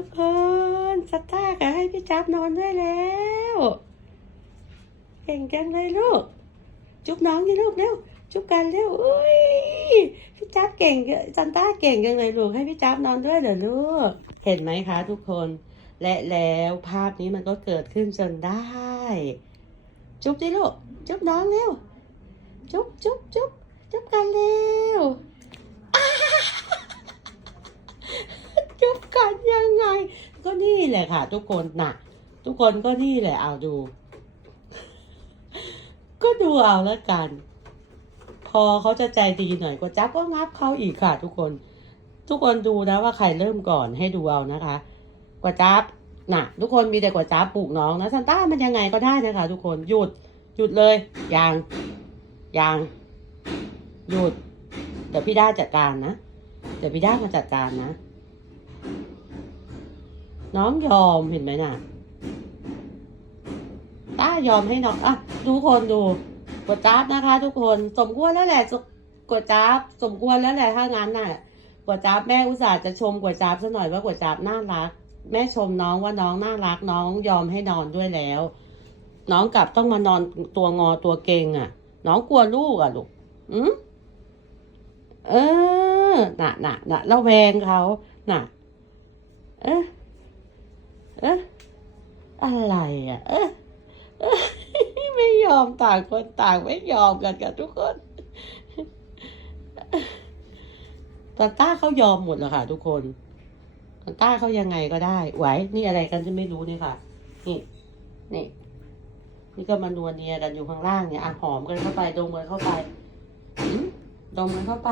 ทุกคนสตาร์ก็ให้พี่จับนอนด้วยแล้ว เก่งจังเลยลูก จุ๊บน้องดิลูกเร็ว จุ๊บกันเร็วอุ้ยพี่จับเก่งซันต้าเก่งจังเลยลูกให้พี่จับนอนด้วยเหรอลูก เห็นไหมคะทุกคน และแล้วภาพนี้มันก็เกิดขึ้นจนได้ จุ๊บดิลูก จุ๊บน้องเร็ว จุ๊บจุ๊บจุ๊บจุ๊บกันเร็ว จุ๊บกันยังไง ก็นี่แหละค่ะ ทุกคนน่ะ ทุกคนก็นี่แหละเอาดู ก็ดูเอาแล้วกัน พอเขาจะใจดีหน่อยกว่าจับก็งับเขาอีกค่ะ ทุกคน ทุกคนดูนะว่าใครเริ่มก่อนให้ดูเอานะคะกว่าจับน่ะ ทุกคนมีแต่กว่าจับปลูกน้องนะซันต้ามันยังไงก็ได้นะคะ ทุกคนหยุดหยุดเลยยังยังหยุด เดี๋ยวพี่ด้าจัดการนะ เดี๋ยวพี่ด้ามาจัดการนะ น้องยอมเห็นไหมน่ะต้ายอมให้น้องอะทุกคนดู กดจ้าบนะคะ ทุกคน สมควรแล้วแหละกดจ้าบสมควรแล้วแหละถ้างั้นน่ะกดจ้าบแม่อุตส่าห์จะชมกดจ้าบซะหน่อยว่ากดจ้าบน่ารัก แม่ชมน้องว่าน้องน่ารักน้องยอมให้นอนด้วยแล้ว น้องกลับต้องมานอนตัวงอตัวเก่งอะ น้องกลัวลูกอะลูกอืมเออน่ะน่ะน่ะระแวงเขาน่ะ เอ๊ะ เอ๊ะอะไรอะ เอ๊ะไม่ยอมต่างคนต่างไม่ยอมกันกันทุกคนตอนต้าเขายอมหมดแล้วค่ะ ทุกคนตอนต้าเขายังไงก็ได้ไหวนี่อะไรกันจะไม่รู้นี่ค่ะ นี่ นี่ นี่ก็มานัวเนียกันอยู่ข้างล่างเนี่ยอะหอมกันเข้าไปดมกันเข้าไปอืมดมกันเข้าไป